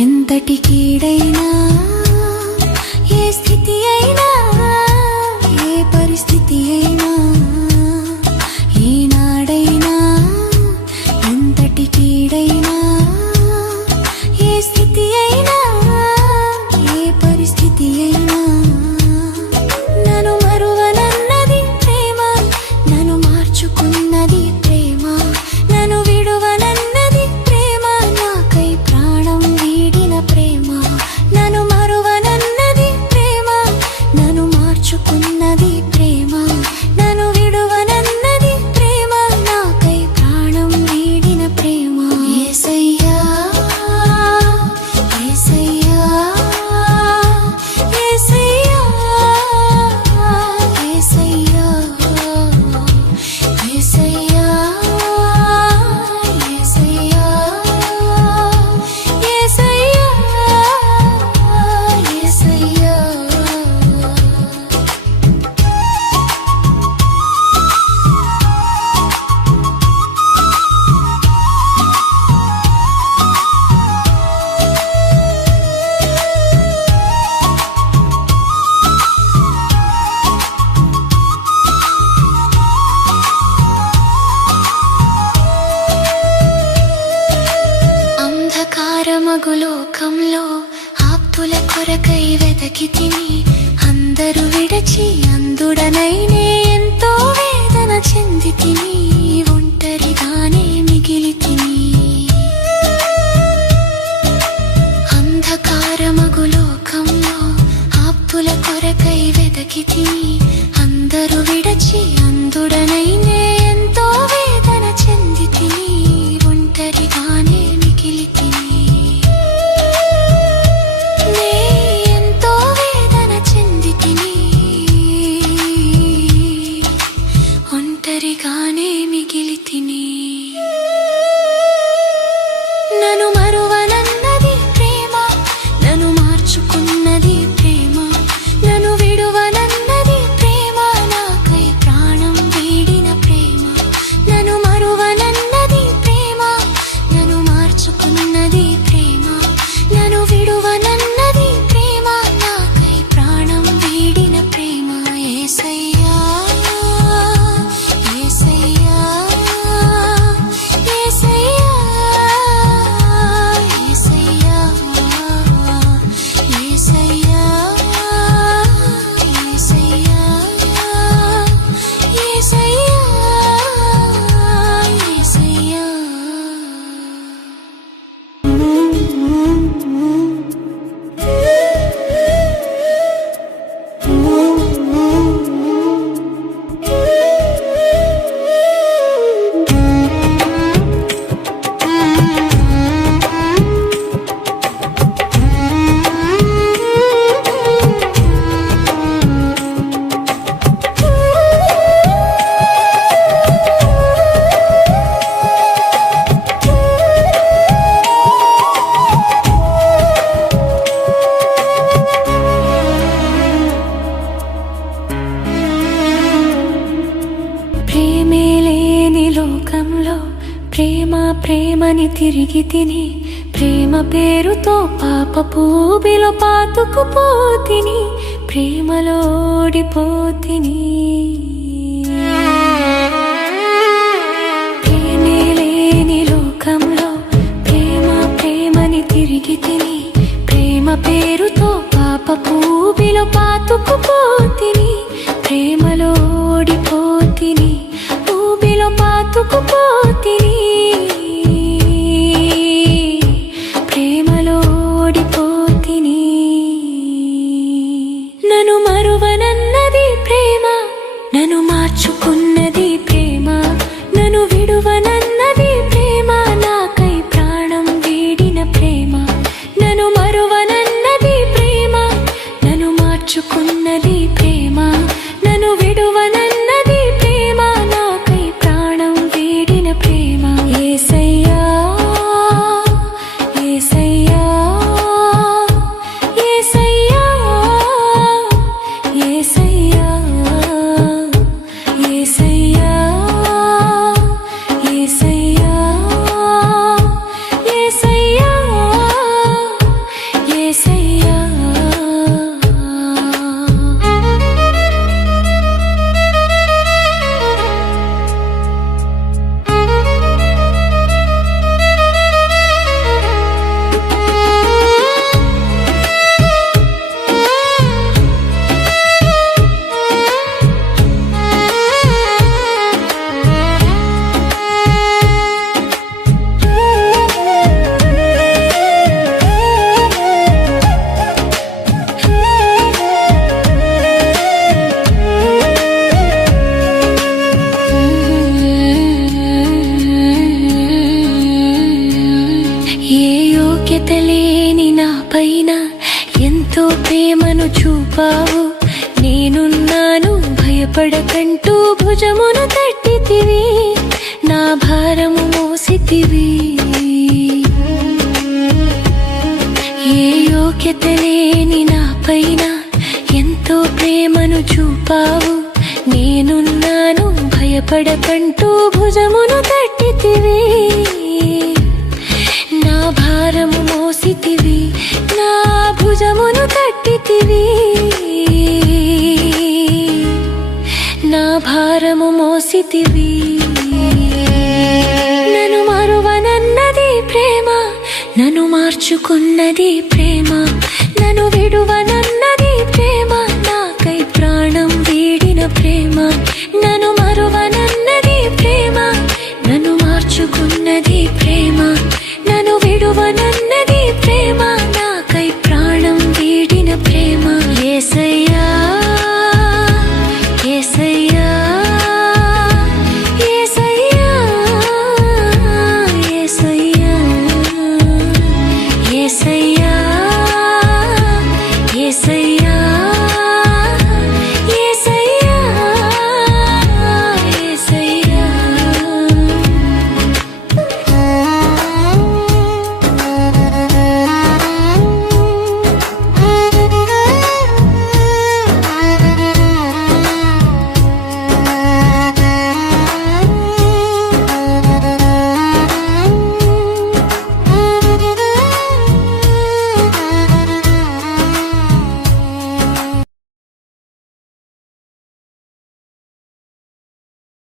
ఎంతటి కీడైనా ఏ స్థితి అయినా ఏ పరిస్థితి అయినా ఈనాడైనా ఎంతటి కీడైనా ఏ స్థితి అయినా ఏ పరిస్థితి అయినా నన్ను మరువనన్నది ప్రేమ, నన్ను మార్చుకున్నది ప్రేమ, నన్ను విడువనన్నది ప్రేమ, నాకై ప్రాణం వీడిన ప్రేమ. నన్ను మరువనన్నది ప్రేమ, నన్ను మార్చుకున్నది ప్రేమ, నన్ను విడువనన్నది ప్రేమ, నాకై ప్రాణం వీడిన ప్రేమ. యేసయ్యా యేసయ్యా యేసయ్యా యేసయ్యా యేసయ్యా యేసయ్యా యేసయ్యా యేసయ్యా. అంధకారమగు లోకంలో ఆప్తుల కొరకై వెతకితిని, అందరూ విడచి అందుడనైనే ఎంతో వేదన చెందితిని, ఒంటరిగానే మిగిలితిని. అంధకారమగు లోకంలో ఆప్తుల కొరకై వెతకితిని, అందరూ విడచి అందుడనైనే ఎంతో వేదన చెందితిని, ఒంటరిగానే మిగిలితిని. నే ఎంతో వేదన చెందితిని, ఒంటరిగానే మిగిలితిని. నన్ను మరువనన్నది ప్రేమ, నన్ను మార్చుకున్నది ప్రేమ, నన్ను విడువనన్నది ప్రేమ, నాకై ప్రాణం వీడిన ప్రేమ. నన్ను మరువనన్నది ప్రేమ, నన్ను మార్చుకున్నది ప్రేమ, నన్ను విడువనన్నది ప్రేమ, నాకై ప్రాణం వీడిన ప్రేమ. యేసయ్యా యేసయ్యా యేసయ్యా యేసయ్యా యేసయ్యా యేసయ్యా యేసయ్యా యేసయ్యా. ప్రేమే లేని లోకంలో ప్రేమ ప్రేమని తిరిగి తిని, ప్రేమ పేరుతో పాపపు ఊబిలో పాతుకుపోతిని, ప్రేమలో ఓడిపోతిని. ప్రేమే లేని లోకంలో ప్రేమ ప్రేమని తిరిగి తిని, ప్రేమ పేరుతో పాపపు ఊబిలో పాతుకుపోతిని, ప్రేమలో ఓడిపోతిని, ఊబిలో పాతుకుపోతిని, ప్రేమలో ఓడిపోతిని. నన్ను మరువనన్నది ప్రేమ, నన్ను మార్చుకున్నది ప్రేమ, భయపడకంటూ భుజమును తట్టితివి, నా భారము మోసితివి. ఏ యోగ్యత లేని నా పైన ఎంతో ప్రేమను చూపావు, నేనున్నాను భయపడకంటూ భుజమును తట్టితివి, నా భారము మోసితివి, నా భుజమును తట్టితివి, నా భారము మోసితివి. నన్ను మరువనన్నది ప్రేమ, నన్ను మార్చుకున్నది ప్రేమ, నన్ను విడువనన్న